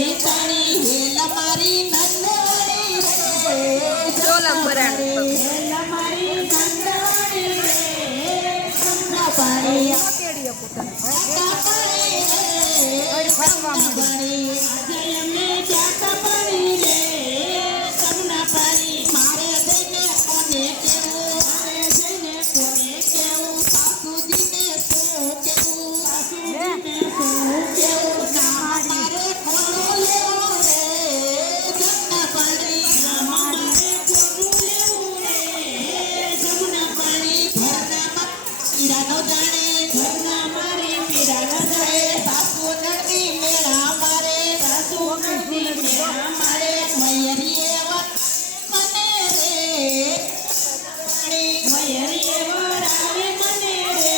દીતાણી હેલ મારી નંદવાણી રે ચોલા મરાણી હેલ મારી નંદવાણી રે જમના પાણી કેડીઓ પોતાને પાણી રે ફરવા મળી આજે અમે જાતા પાણી રે જમના પાણી મારે દઈને કોને કેવું મારે દઈને કોને કેવું સાસુજીને શું કેવું સાસુજીને શું કેવું મારે કોનો લેવો રે જમના પાણી મારે કોનો લેવો રે જમના પાણી ભરનામાં પીડાનો જાણે ઘરના મારી પીડાનો જાણે સાસુ નડી મેળા મારે સાસુ નડી મેળા મારે મયરી એવા મને રે મયરી એવા રાવે મને રે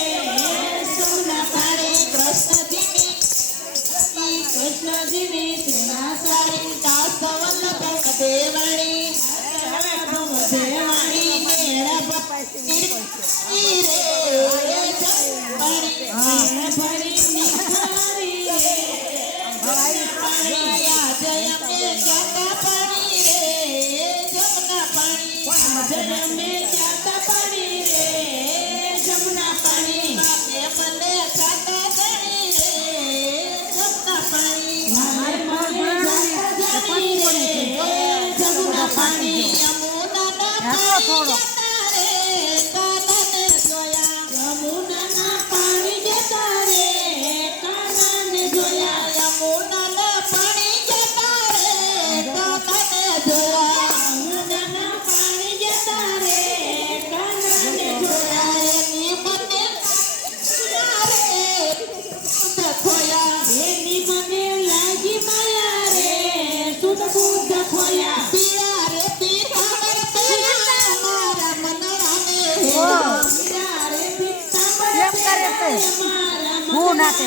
સોના પાણી કૃષ્ણજીની સેના સારી દાસ વલ્લભ દેવાણી દેવાણી મેળા ભરી નિખારી પાણી આજે અમે જાતા પાણી રે જમના પાણી આજે અમે જાતા પાણી રે જમના પાણી બાપે મને જાતા ગણી રે જમના પાણી જમના પાણી યમુના પાણી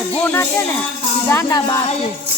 वो नाते ने गाना बात